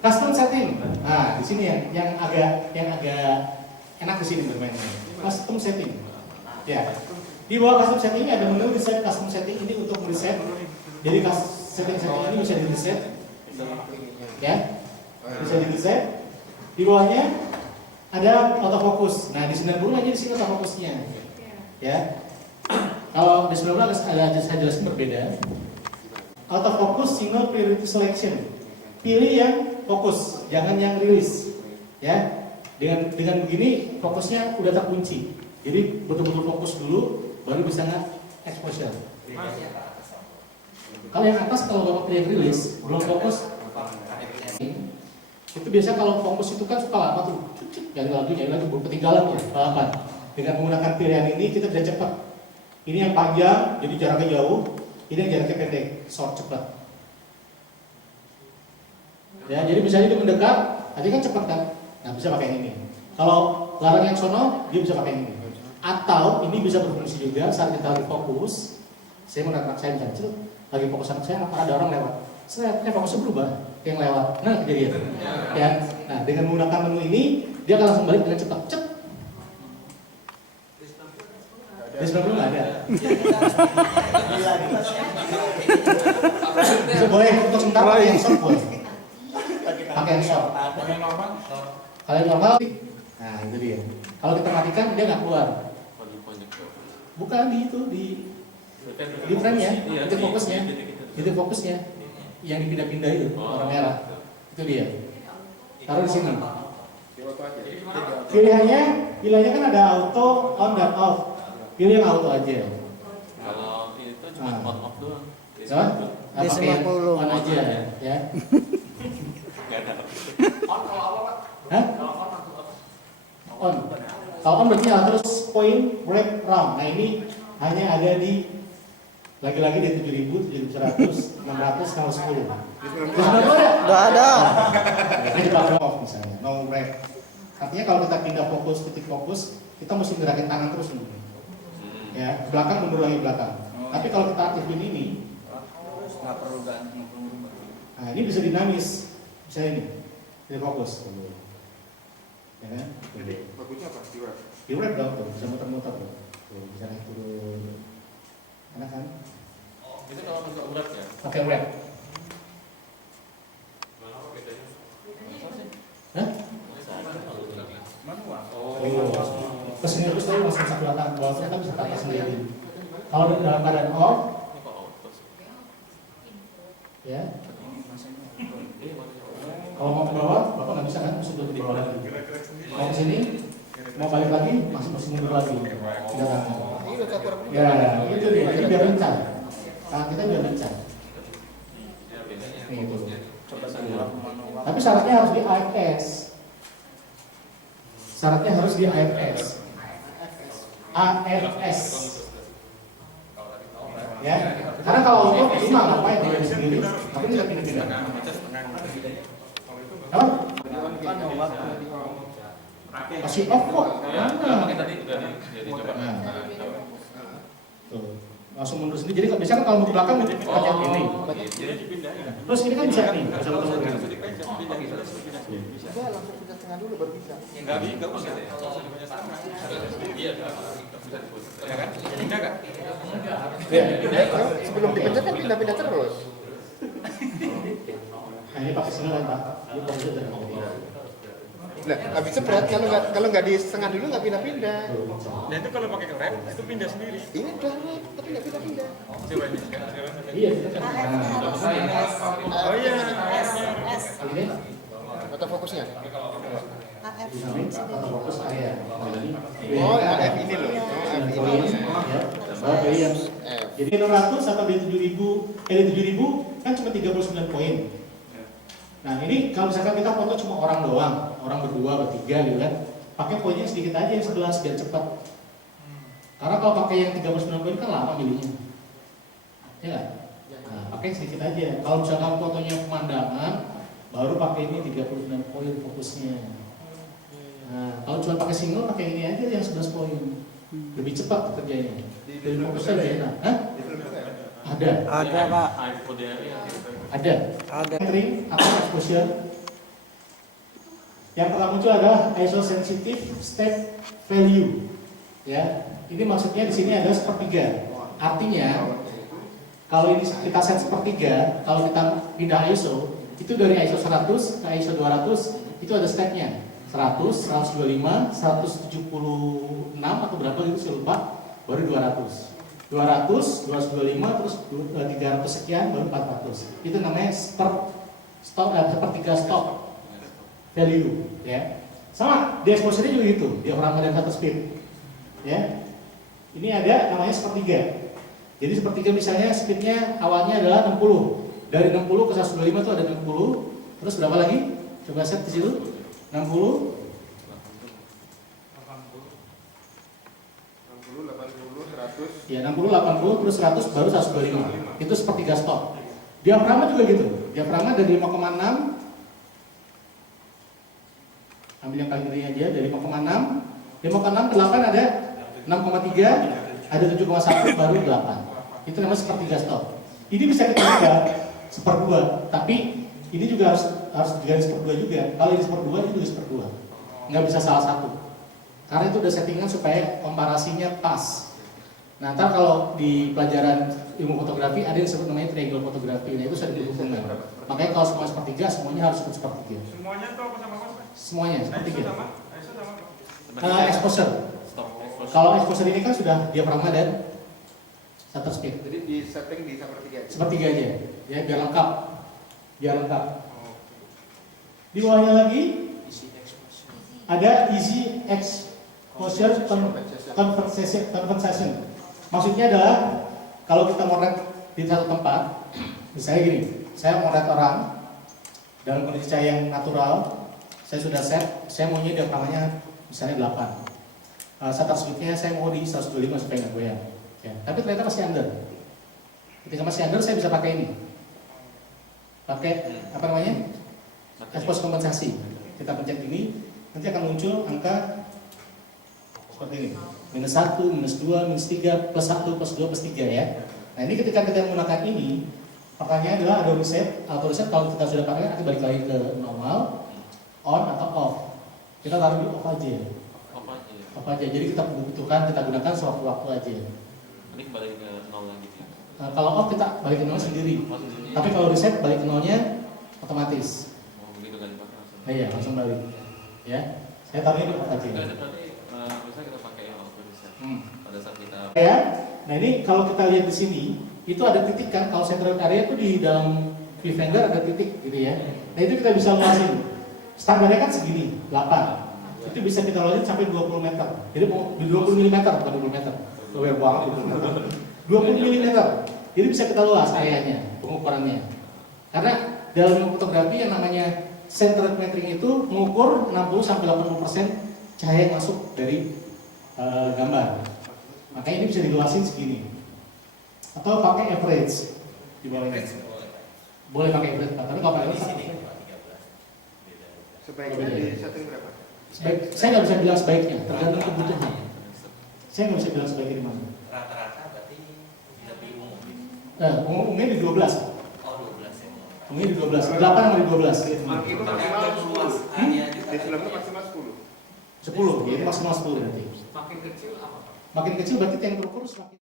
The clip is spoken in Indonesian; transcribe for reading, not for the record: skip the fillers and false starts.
Custom setting. Nah, di sini yang agak enak di sini bermainnya. Custom setting. Ya. Di bawah custom setting ini ada menu reset custom setting ini untuk reset. Jadi setting ini bisa di reset. Ya. Bisa di reset. Di bawahnya ada autofocus. Nah, di 90 aja di sini autofocusnya. Ya. Kalau di 90 ada saya jelaskan berbeda. Autofocus single priority selection. Pilih yang fokus, jangan yang rilis, ya. Dengan begini fokusnya udah terkunci. Jadi betul-betul fokus dulu, baru bisa nggak exposure. Kalau yang atas kalau bapak pilih yang rilis, belum fokus, itu biasa kalau fokus itu kan suka lama tuh, nyari lagi, belum ketinggalan ya, balapan. Dengan menggunakan pilihan ini kita bisa cepat. Ini yang panjang, jadi jaraknya jauh. Ini yang jaraknya pendek, short cepat. Ya, jadi misalnya dia mendekat, tadi kan cepat kan? Nah, bisa pakai yang ini. Kalau larang yang sono, dia bisa pakai yang ini. Atau ini bisa berfungsi juga saat kita lagi fokus. Saya menatap saya misalnya, lagi fokus sama saya, ada orang lewat. Saya fokusnya berubah, yang lewat. Nah, kejadian. Ya. Nah, dengan menggunakan menu ini, dia akan langsung balik dengan cepat. Cep. Di 90 nggak ada. Bisa boleh untuk sementara pakai yang short boleh. Pakai yang short. Kalau yang normal, nah itu dia. Kalau kita matikan dia nggak keluar. Bukan di itu di frame ya, itu fokusnya, yang dipindah-pindah itu warna merah. Itu dia. Taruh di sini. Pilihannya kan ada auto, on dan off. Pilih yang auto aja. Kalau itu cuma on off doang. Nah, pakai yang on aja ya. On kalau apa Pak? Hah? On. Kalau on berarti terus point break round. Nah ini hanya ada di lagi-lagi di 7.000, 7.100, 600, kalau 10. Udah ada. Ini dipakai off misalnya, no break. Artinya kalau kita pindah fokus, titik fokus, kita mesti gerakin tangan terus nih. Ya, belakang mundur lagi belakang. Tapi kalau kita aktifin ini, nggak perlu ganti. nah ini bisa dinamis. Misalnya ini, titik fokus. Ya kan? Jadi bagusnya apa? Di web? Di web dong, tuh, bisa muter-muter tuh. Tuh, bisa naik turun. Enak kan? Oh, itu kalau untuk web ya? Pakai web. Apa bedanya? Hah? Manual. Oh. Kesini terus tadi masuk satu belakang, bawahnya kan bisa pakai sendiri. Kalau dalam keadaan off, Ini kok auto sih? ya. Kalau mau ke bawah, bapak nggak bisa kan, mesti duduk di bawah lagi. Mau ke sini, mau balik lagi, masih mundur lagi. Tidak kan? Ya, itu dia. Jadi biar lincah. Tangan kita biar lincah. Nih, itu. Tapi syaratnya harus di AFS. Syaratnya harus di AFS. AFS. Ya, karena kalau auto cuma ngapain dia sendiri, tapi tidak pindah-pindah. Apa? Masih off kok. Mana? Tadi udah dicoba. Tuh, langsung mundur sendiri. Jadi bisa kan kalau mau ke belakang pakai ini. Jadi dipindahin. Terus ini kan bisa nih, bisa langsung Bisa langsung pindah tengah dulu baru bisa. Enggak bisa ya. Langsung dipindah sama. Iya, bisa diputar. Ya kan? Pindah enggak? Sebelum dipencet kan pindah-pindah terus. Nah ini pakai sini kan Pak. Ini fokusnya dari ini. Nah, nggak bisa berat kalau nggak di setengah dulu nggak pindah-pindah. Nah itu kalau pakai rem itu pindah sendiri. Ini udah rem, tapi nggak pindah-pindah. Coba ini sekarang. Iya, kita kan. Oh iya. Ini Atau fokusnya? di samping atau fokus area. Oh, AF ini loh. AF ini. Ya. Jadi 600 atau di 7.000 kan cuma 39 poin. Nah ini kalau misalkan kita foto cuma orang doang, orang berdua, bertiga gitu kan, pakai poinnya sedikit aja yang 11 biar cepat. Karena kalau pakai yang 39 poin kan lama milihnya, ya nggak? Nah, pakai sedikit aja. Kalau misalkan fotonya pemandangan, baru pakai ini 39 poin fokusnya. Nah, kalau cuma pakai single, pakai ini aja yang 11 poin, lebih cepat kerjanya. Jadi fokusnya lebih enak. Hah? Ada. Ada Pak. iPhone ya. Ada. Metering atau exposure. Yang pertama muncul adalah ISO sensitive step value. Ya, ini maksudnya di sini ada sepertiga. Artinya kalau ini kita set sepertiga, kalau kita pindah ISO, itu dari ISO 100 ke ISO 200 itu ada stepnya. 100, 125, 176 atau berapa gitu saya lupa, baru 200. 200, 225, terus 300 sekian, baru 400. Itu namanya sepertiga stop value, ya. Sama di exposure juga gitu, diafragma dan shutter speed, ya. Ini ada namanya sepertiga. Jadi sepertiga misalnya speednya awalnya adalah 60, dari 60 ke 125 itu ada 60, terus berapa lagi? Coba set di situ. 60, 80, 100. ya 60, 80, terus 100, baru 125. Itu sepertiga stop. Diafragma juga gitu. Diafragma dari 5,6, ambil yang paling gede aja, dari 5,6, 5,6 ke 8 ada 6,3, ada 7,1, baru 8. Itu namanya sepertiga stop. Ini bisa kita lihat seperdua, tapi ini juga harus digaris seperdua juga. Kalau ini seperdua, ini juga seperdua. Nggak bisa salah satu. Karena itu udah settingan supaya komparasinya pas. Nah, ntar kalau di pelajaran ilmu fotografi ada yang disebut namanya triangle fotografi. Nah, itu sudah dihubungkan. Makanya kalau semua sepertiga, semuanya harus ikut sepertiga. Semuanya itu apa sama apa? Semuanya ISO sepertiga. sama? ISO sama? Exposure. Kalau exposure ini kan sudah diafragma dan shutter speed. Jadi di setting di sepertiga. Sepertiga aja, ya biar lengkap. Biar lengkap. Di bawahnya lagi ada easy exposure compensation. Maksudnya adalah kalau kita motret di satu tempat, misalnya gini, saya motret orang dalam kondisi cahaya yang natural, saya sudah set, saya maunya diafragmanya misalnya 8. Shutter speednya saya mau di 125 supaya nggak goyang. Ya, tapi ternyata masih under. Ketika masih under, saya bisa pakai ini. Pakai apa namanya? Expose kompensasi. Kita pencet ini, nanti akan muncul angka seperti ini. -1, -2, -3, +1, +2, +3 ya. Nah ini ketika kita menggunakan ini, pertanyaannya adalah auto reset. Auto reset kalau kita sudah pakai, nanti balik lagi ke normal, on atau off. Kita taruh di off aja. Off aja. Jadi kita butuhkan, kita gunakan sewaktu-waktu aja. Ini kembali ke nol lagi. Kalau off kita balik ke nol sendiri. Tapi kalau reset balik ke nolnya otomatis. Oh, begitu kan Pak langsung. Iya, langsung balik. Ya. Saya taruhnya di off aja. Berarti bisa kita pakai yang auto reset. Pada saat kita Ya. Nah, ini kalau kita lihat di sini, itu ada titik kan, kalau central area itu di dalam viewfinder ada titik gitu ya. Nah, itu kita bisa luasin. Standarnya kan segini, 8. Itu bisa kita luasin sampai 20 meter. Jadi mau di 20 mm, bukan 20 meter. Luar banget 20 mm. Jadi bisa kita luas areanya, pengukurannya. Karena dalam ilmu fotografi yang namanya centered metering itu mengukur 60-80% cahaya yang masuk dari gambar. Makanya ini bisa diluasin segini. Atau pakai average di bawahnya. Boleh pakai average, tapi kalau pakai average Sebaiknya di setting berapa? saya nggak bisa bilang sebaiknya, tergantung kebutuhan. Saya nggak bisa bilang sebaiknya di mana. Rata-rata berarti lebih umum. Umumnya di 12. Oh 12 ya. Umumnya di 12. 8 sama di 12. Maksimal Terluas 10. area juga. Di filmnya maksimal 10. 10, jadi maksimal 10 nanti. Makin kecil apa Pak? Makin kecil berarti yang terukur semakin